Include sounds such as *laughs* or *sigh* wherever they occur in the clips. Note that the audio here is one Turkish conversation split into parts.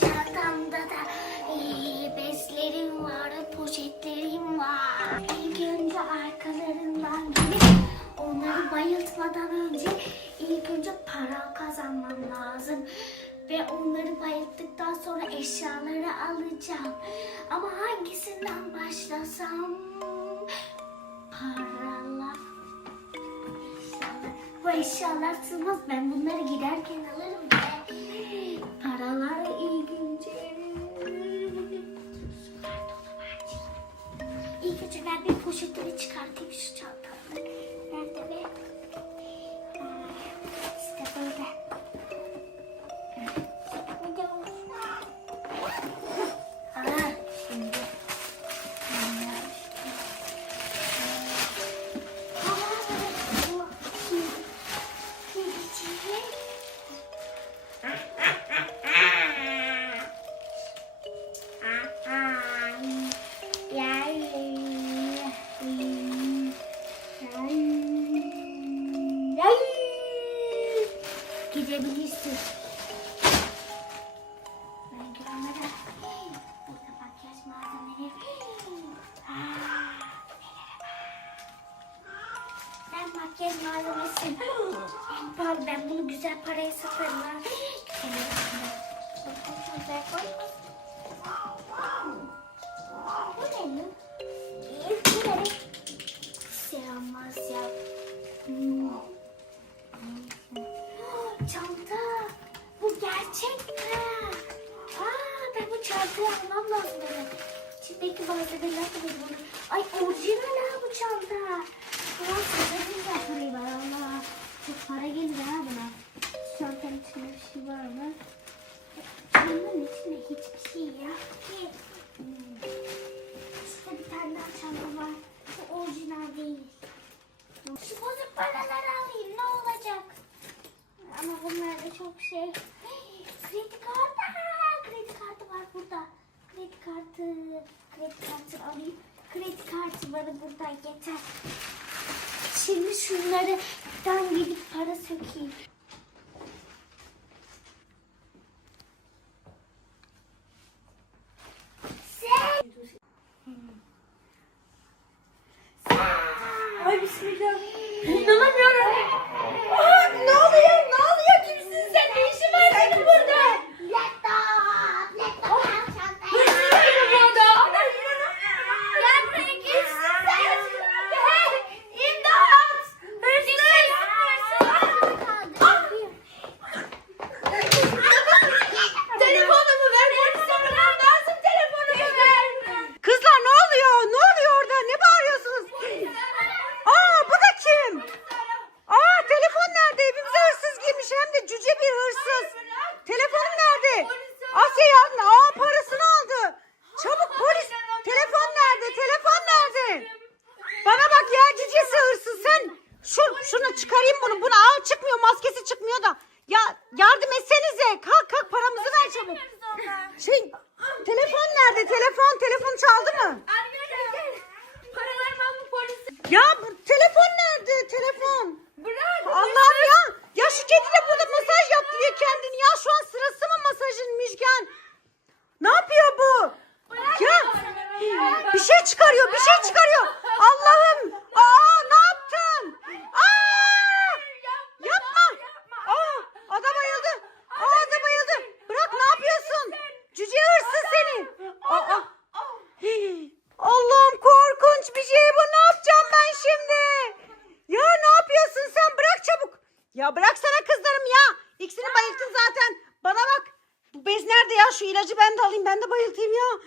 Çantamda da e, bezlerim var, poşetlerim var. İlk önce arkalarından gidip onları bayıltmadan önce ilk önce para kazanmam lazım. Ve onları bayılttıktan sonra eşyaları alacağım. Ama hangisinden başlasam? Para eşyalar sığmaz. Ben bunları giderken alırım. Diye. Paralar ilginç. İlk önce ben bir poşetleri çıkartayım şu çantamdan. Nerede be? İşte böyle. malzemesi. ben bunu güzel paraya satarım ha. Güzel. Bu ne? Bu. Çanta. Bu gerçek mi? Aa, ben bu çantayı almam lazım. Benim. İçindeki malzemeleri da yeter. Şimdi şunları ben gidip para sökeyim. Ay bismillah. İnanamıyorum. Aa, ne oluyor? de bayıltayım ya.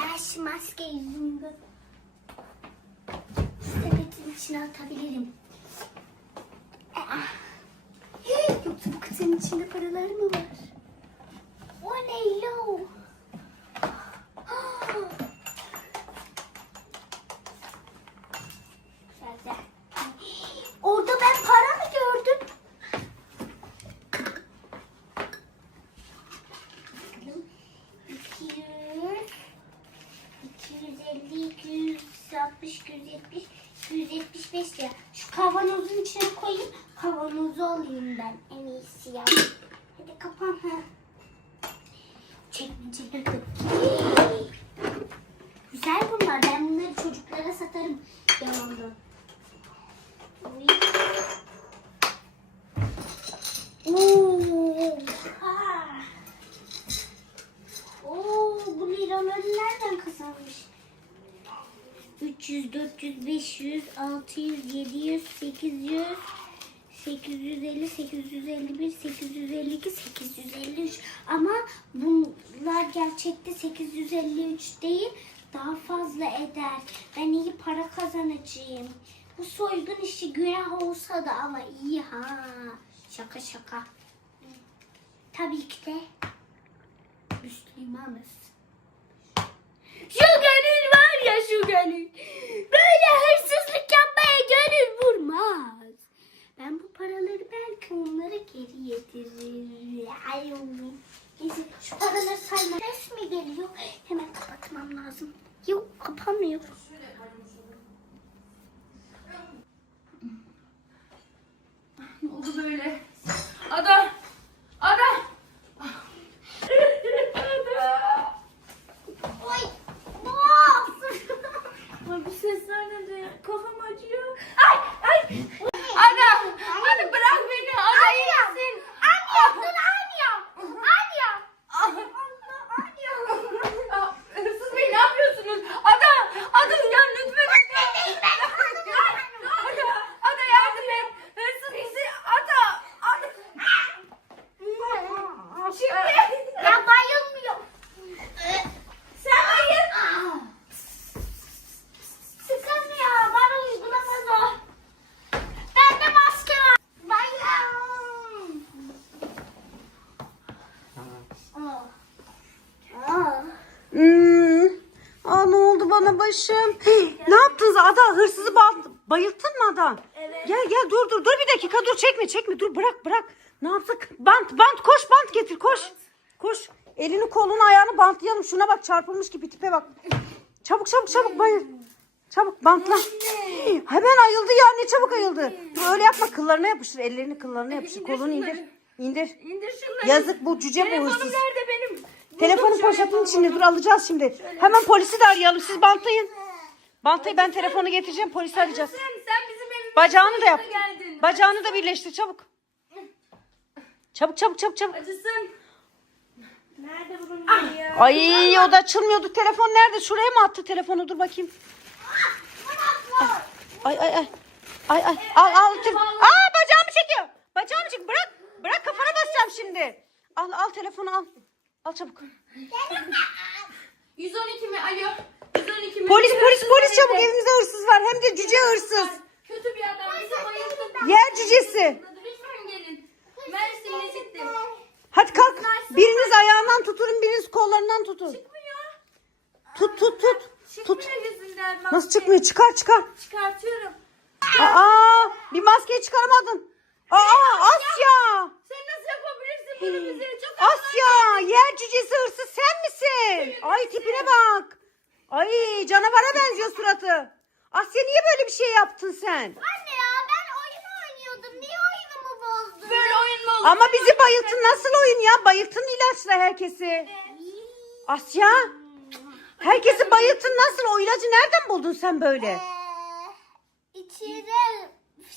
Piştim ya şu maske yüzünden. Sepetin içine atabilirim. *gasps* Yoksa bu kutunun içinde paralar mı var? O ne lo? Ah. Şöyle. Orada ben para mı gördüm? Bakalım. 200, 250, 260, 270, 275 lira. Şu kavanozun içine koyayım. Kavanozu alayım ben en iyisi ya. Hadi kapan ha. Çekmecede de. Güzel bunlar. Ben bunları çocuklara satarım. Uy. Oo. Ha. Oo, bu liraları nereden kazanmış? 300, 400, 500, 600, 700, 800, 850, 851, 852, 853. Ama bunlar gerçekte 853 değil, daha fazla eder. Ben iyi para kazanacağım. Bu soygun işi günah olsa da ama iyi ha. Şaka şaka. Tabii ki de Müslümanız. Şu gönül var ya şu gönül. Böyle hırsızlık yapmaya gönül vurmaz. Ben bu paraları belki onlara geri yediririm. Ay. Neyse şu paraları sayma. Ses mi geliyor? Hemen kapatmam lazım. Yok kapamıyor. Ne oldu böyle? Ada! Ada! Oy. Boğaz. Ay bu sesler ne de? Kafam acıyor. Ay! Ay! Ada! Ada bırak beni! Ada iyi misin? Anya dur Anya. Anya. Allah Anya! Hırsız bey ne yapıyorsunuz? Ada! Ada ya lütfen! Ada! Ada yardım et! Hırsız bizi! Ada! Ada! Şimdi! Ya bayılmıyor. Sen hayır! Sıkılmıyor. Bana uygulamaz o. Bende maske var. Bayım. Aa. Aa. Hmm. Aa ne başım? ne yaptınız Ada? Hırsızı ba- bayılttın mı Ada? Evet. Gel gel dur dur dur bir dakika dur çekme çekme dur bırak bırak. Ne yaptık? Bant bant koş bant getir koş. Koş. Elini kolunu ayağını bantlayalım. Şuna bak çarpılmış gibi tipe bak. Çabuk çabuk çabuk bayıl. Çabuk bantla. Hemen ayıldı ya ne çabuk ayıldı. Dur öyle yapma kıllarına yapıştır. Ellerini kıllarına yapıştır. Kolunu indir. İndir. İndir şunları. Yazık bu cüce bu Telefonum hırsız. nerede benim? Telefonu poşetin içinde dur alacağız şimdi. Hemen polisi de arayalım. Siz bantlayın. Bantlayın ben telefonu getireceğim polisi arayacağız. Sen, bizim evimize Bacağını da yap. geldin. Bacağını da birleştir çabuk. Çabuk çabuk çabuk çabuk. Acısın. Nerede bunun Ah. ya? Ay o da açılmıyordu. Telefon nerede? Şuraya mı attı telefonu? Dur bakayım. Ay ay ay. Ay ay. Al al. Tüm. Aa bacağımı çekiyor. Bacağımı çek. Bırak. Bırak kafana basacağım şimdi. Al al telefonu al. Al çabuk. 112 mi? Alo. 112 mi? Polis polis polis çabuk evde. evimizde hırsız var. Hem de cüce hırsız. Kötü bir adam bizi bayıldı. Yer cücesi. Lütfen gelin. Mersin'e çıktı. Hadi kalk. Biriniz ayağından tutun, biriniz kollarından tutun. Çıkmıyor. Tut tut tut. Tut. Çıkmıyor yüzünden. Nasıl çıkmıyor? Çıkar çıkar. Çıkartıyorum. Aa, bir maskeyi çıkaramadın. Aa, Asya. Çok Asya, yer cücesi hırsız sen misin? Ay tipine bak. Ay canavara benziyor suratı. Asya niye böyle bir şey yaptın sen? Anne ya ben oyun oynuyordum. Niye oyunumu bozdun? Böyle oyun mu olur? Ama bizi bayılttın nasıl oyun ya? Bayılttın ilaçla herkesi. Asya, herkesi bayılttın nasıl? O ilacı nereden buldun sen böyle? Ee, içine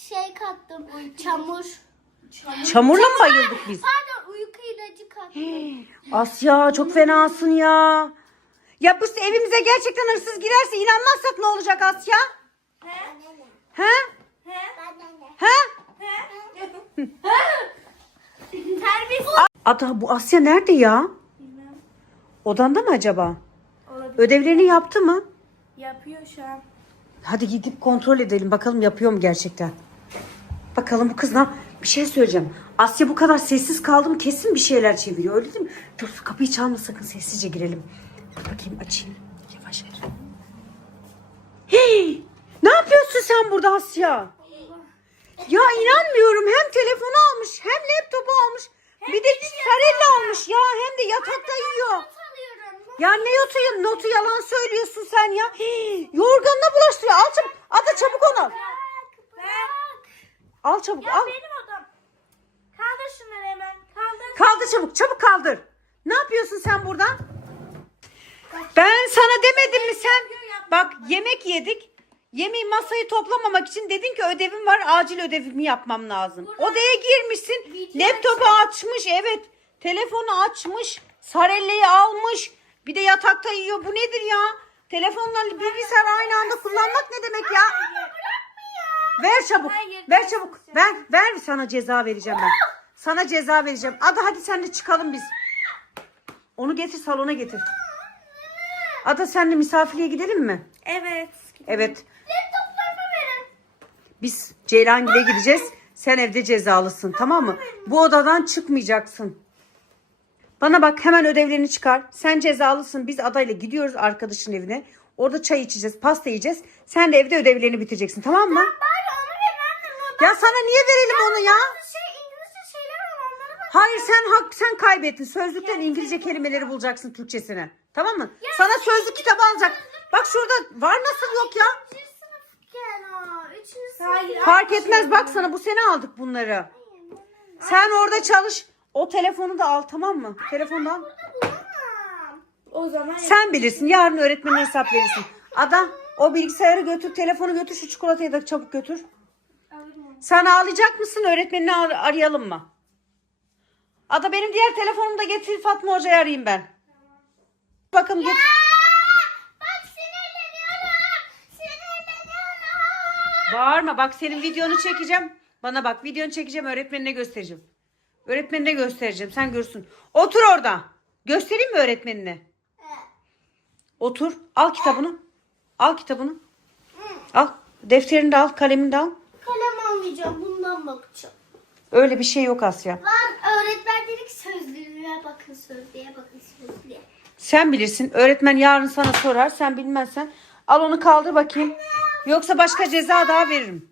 şey kattım. Çamur. Çamurla mı bayıldık biz? Pardon uyku ilacı kattım. Asya çok fenasın ya. Ya bu evimize gerçekten hırsız girerse inanmazsak ne olacak Asya? He? He? He? He? He? Terbiyesiz. Ada bu Asya nerede ya? Bilmem. Odanda mı acaba? Olabilir. Ödevlerini yaptı mı? Yapıyor şu an. Hadi gidip kontrol edelim bakalım yapıyor mu gerçekten. Bakalım bu kız ne Bir şey söyleyeceğim. Asya bu kadar sessiz kaldı mı kesin bir şeyler çeviriyor öyle değil mi? Dur kapıyı çalma sakın sessizce girelim. Dur bakayım açayım. Yavaş ver. Hey! Ne yapıyorsun sen burada Asya? Ya inanmıyorum. Hem telefonu almış hem laptopu almış. Bir de sarelli almış ya. Hem de yatakta yiyor. Ya ne notu, notu yalan söylüyorsun sen ya. Hii, yorganına bulaştırıyor. Al çabuk. Ada çabuk onu. Al çabuk al. Şunları hemen. Kaldır. Kaldır çabuk. Çabuk kaldır. Ne yapıyorsun sen burada? Ben sana demedim mi sen? Bak yemek yedik. Yemeği masayı toplamamak için dedin ki ödevim var acil ödevimi yapmam lazım. Odaya girmişsin video laptopu açmış evet telefonu açmış sarelleyi almış bir de yatakta yiyor bu nedir ya? Telefonla bilgisayar aynı anda kullanmak ne demek ya? Ver çabuk ver çabuk ver ver sana ceza vereceğim ben. Sana ceza vereceğim. Ada hadi sen de çıkalım biz. Onu getir salona getir. Ada senle misafirliğe gidelim mi? Evet. Evet. Biz Ceylangil'e gideceğiz. Sen evde cezalısın tamam mı? Bu odadan çıkmayacaksın. Bana bak hemen ödevlerini çıkar. Sen cezalısın. Biz adayla gidiyoruz arkadaşın evine. Orada çay içeceğiz, pasta yiyeceğiz. Sen de evde ödevlerini bitireceksin tamam mı? Ya sana niye verelim onu ya? Şey İngilizce şeyler var onları bak. Hayır sen hak sen kaybettin. Sözlükten İngilizce kelimeleri bulacaksın Türkçesine. Tamam mı? Sana sözlük kitabı alacak. Bak şurada var nasıl yok ya? Bir sınıfken o. Üçüncü sınıf. Hayır. Fark etmez bak sana bu sene aldık bunları. Sen orada çalış. O telefonu da al tamam mı? Telefonu da al. Bulamam. O zaman Sen bilirsin. Yarın öğretmenine hesap verirsin. Ada o bilgisayarı götür, telefonu götür, şu çikolatayı da çabuk götür. alırım onu. Sen ağlayacak mısın? Öğretmenini ar- arayalım mı? Ada benim diğer telefonumu da getir Fatma Hoca'yı arayayım ben. Bakın git. Bak sinirleniyorum. Sinirleniyorum. Bağırma bak senin videonu çekeceğim. Bana bak videonu çekeceğim öğretmenine göstereceğim. Öğretmenine göstereceğim sen görsün. Otur orada. Göstereyim mi öğretmenine? Otur. Al kitabını. Al kitabını. Al. Defterini de al. Kalemini de al. Kalem almayacağım. Bundan bakacağım. Öyle bir şey yok Asya. Var öğretmen dedi ki sözlüğe bakın sözlüğe bakın sözlüğe. Sen bilirsin. Öğretmen yarın sana sorar. Sen bilmezsen. Al onu kaldır bakayım. Yoksa başka ceza daha veririm.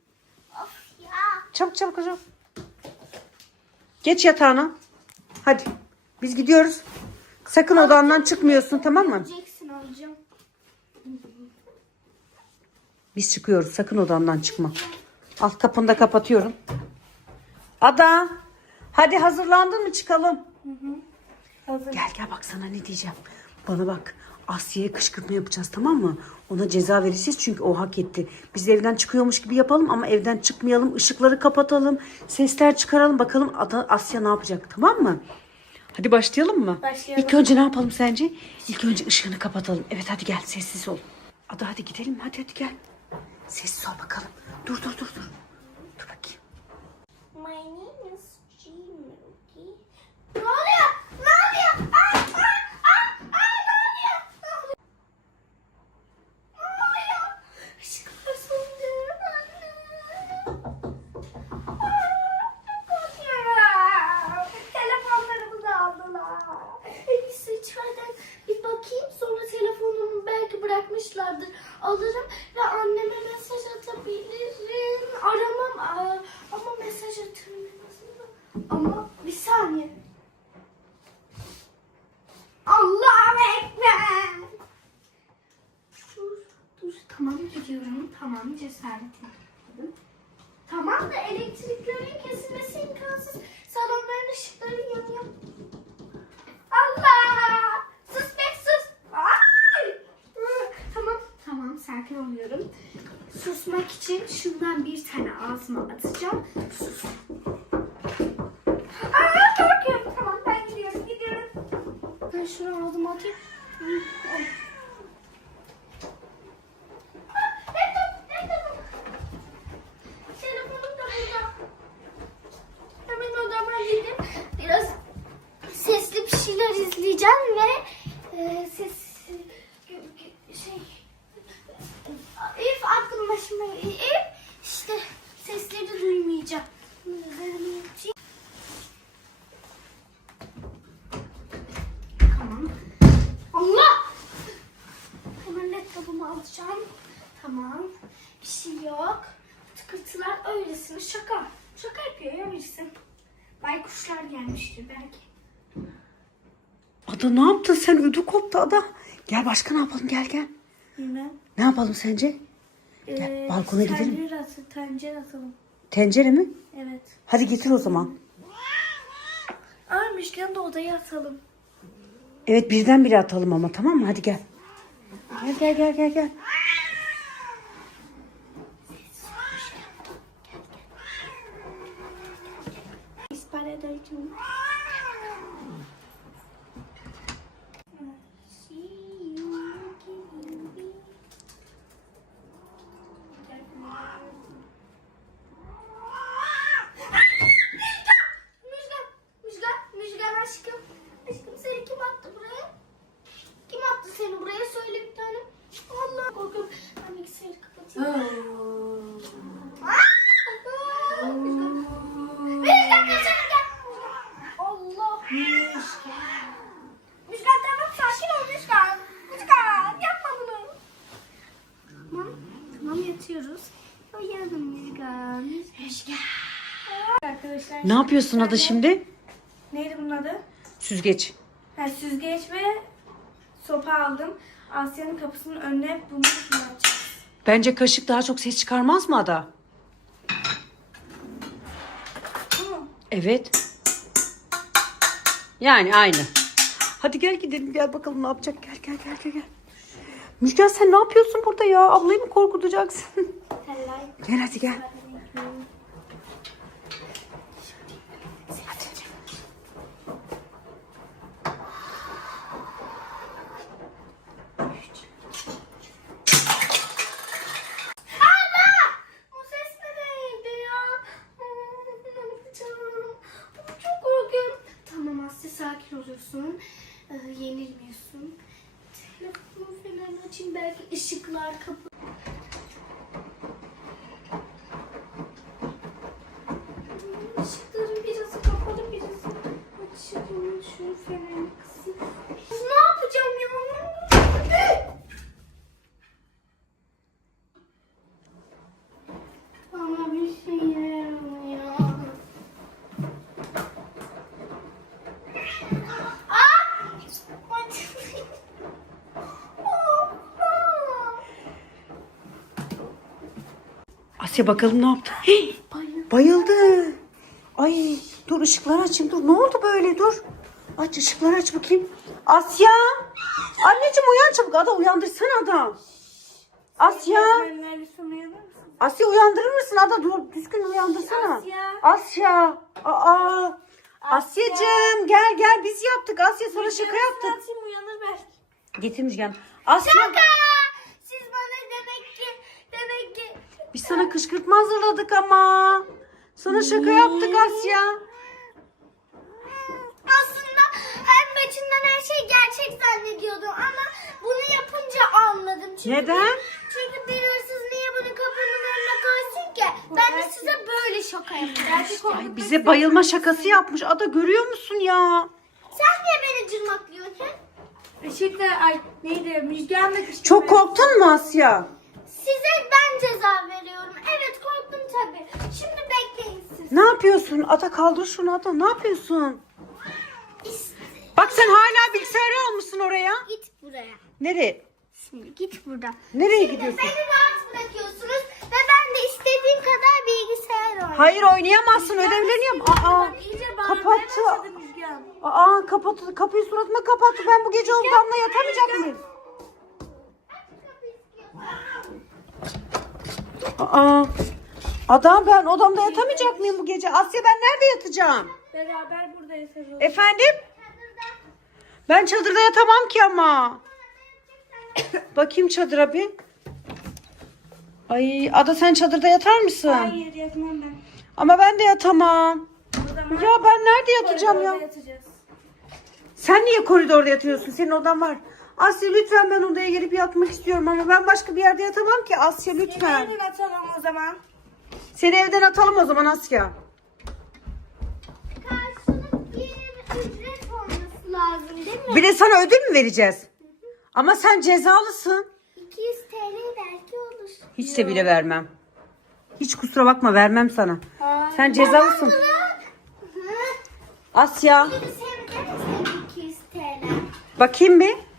Of ya. Çabuk çabuk çabuk. Geç yatağına. Hadi. Biz gidiyoruz. Sakın odandan çıkmıyorsun tamam mı? Alacağım. Biz çıkıyoruz. Sakın odandan çıkma. Alt kapını da kapatıyorum. Ada. Hadi hazırlandın mı çıkalım? Hazır. Gel gel bak sana ne diyeceğim. Bana bak. Asya'ya kışkırtma yapacağız tamam mı? Ona ceza vereceğiz çünkü o hak etti. Biz evden çıkıyormuş gibi yapalım ama evden çıkmayalım. Işıkları kapatalım. Sesler çıkaralım. Bakalım Ada, Asya ne yapacak tamam mı? Hadi başlayalım mı? Başlayalım. İlk önce ne yapalım sence? İlk önce ışığını kapatalım. Evet hadi gel sessiz ol. Ada hadi gidelim hadi hadi gel. Sessiz ol bakalım. Dur dur dur dur. My name is Jimmy. Ne sakin oluyorum. Susmak için şundan bir tane ağzıma atacağım. Sus. Aa, korkuyorum. Tamam ben gidiyorum, gidiyorum. Ben şunu ağzıma atayım. Hı, ay. Aa, laptop, laptopum. açmayı işte sesleri duymayacağım. Bunu üzerine yapayım. Tamam. Allah! Hemen laptopumu alacağım. Tamam. Bir şey yok. Tıkırtılar öylesine şaka. Şaka yapıyor ya birisi. Baykuşlar gelmiştir belki. Ada ne yaptın sen? Ödü koptu Ada. Gel başka ne yapalım gel gel. Bilmem. Ne yapalım sence? Ee, Gel, balkona gidelim. Tencere, atı, tencere atalım. Tencere mi? Evet. Hadi getir o zaman. Aa de odaya atalım. Evet birdenbire atalım ama tamam mı? Hadi gel. Gel gel gel gel gel. İspanya dayıcım. Müjgan, Müjgan, Müjgan aşkım. Aşkım seni kim attı buraya? Kim attı seni buraya? Söyle bir tane. Allah korkuyorum. Ben bilgisayarı kapatayım. Aa! Müjgan. Müjgan kaçalım gel. Allah. Müjgan. Müjgan tamam sakin ol Müjgan. Müjgan yapma bunu. Tamam. Tamam yatıyoruz. Uyanın. Müjgan. Arkadaşlar. Ne yapıyorsun Ada şimdi? Neydi bunun adı? Süzgeç. Ha, süzgeç ve sopa aldım. Asya'nın kapısının önüne bunu yapacağız. Bence kaşık daha çok ses çıkarmaz mı Ada? Tamam. Evet. Yani aynı. Hadi gel gidelim gel bakalım ne yapacak. Gel gel gel gel. gel. Müjgan sen ne yapıyorsun burada ya? Ablayı mı korkutacaksın? *laughs* Gel hadi gel. Sakin oluyorsun. Ee, yenilmiyorsun. Telefonu falan açayım belki ışıklar kapı. Hmm, Işıkların birazı kapalı birazı açık. Hemen Şu feneri kısayım. Ne yapacağım ya? Bana bir şey yaramıyor. Aa! Asya bakalım ne yaptı? Hey, bayıldı. Ay dur ışıkları açayım dur. Ne oldu böyle dur. Aç ışıkları aç bakayım. Asya. Anneciğim uyan çabuk. Ada uyandırsana Ada. Asya. Asya uyandırır mısın Ada? Dur düzgün uyandırsana. Asya. Asya. Aa. Asyacığım gel gel biz yaptık. Asya sana şaka yaptık. Atayım uyanır belki. Getirmiş gel. Asya. Siz Biz sana kışkırtma hazırladık ama. Sana şaka yaptık Asya. aslında en başından her şey gerçek zannediyordum ama bunu yapınca anladım. Çünkü Neden? Çünkü bir hırsız niye bunu kapının önüne koysun ki? Ben de size böyle şaka yapacağım. Ay bize bayılma şakası yapmış. Ada görüyor musun ya? Sen niye beni cırmaklıyorsun? Işıkla ay neydi Müjgan da Çok korktun mu Asya? Size ben ceza veriyorum. Evet korktum tabii. Şimdi bekleyin siz. Ne yapıyorsun? Ada kaldır şunu Ada. Ne yapıyorsun? İşte, Bak sen hala bilgisayarı almışsın oraya. git buraya. Nereye? Şimdi git buradan. Nereye Şimdi gidiyorsun? beni rahat bırakıyorsunuz ve ben de istediğim kadar bilgisayar oynayayım. Hayır oynayamazsın. Ödevlerini yap. Aa, kapattı. Aa kapattı. Kapıyı suratıma kapattı. Ben bu gece odamda yatamayacak mıyım? Aa. Ada ben odamda yatamayacak mıyım bu gece? Asya ben nerede yatacağım? Beraber burada yaşarız. Efendim? Ben çadırda yatamam ki ama. *coughs* Bakayım çadıra bir. Ay Ada sen çadırda yatar mısın? Hayır yatmam ben. Ama ben de yatamam. Ya ben nerede yatacağım ya? koridorda yatacağız. Sen niye koridorda yatıyorsun? Senin odan var. Asya lütfen ben odaya gelip yatmak istiyorum ama ben başka bir yerde yatamam ki Asya lütfen. Nereden atalım o zaman? Seni evden atalım o zaman Asya. Karşılık bir ücret olması lazım değil mi? Bir de sana ödül mü vereceğiz? Ama sen cezalısın. 200 TL belki olur. Hiç de bile vermem. Hiç kusura bakma vermem sana. Sen cezalısın. Asya Şimdi sen de misin 200 TL? bakayım bir.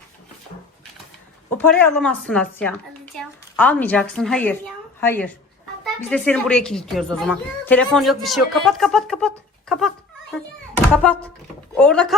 O parayı alamazsın Asya. Alacağım. Almayacaksın hayır. Hayır. Hatta Biz de seni buraya kilitliyoruz o zaman. Telefon yok bir şey yok. Kapat kapat kapat. Kapat. Kapat. Orada kal.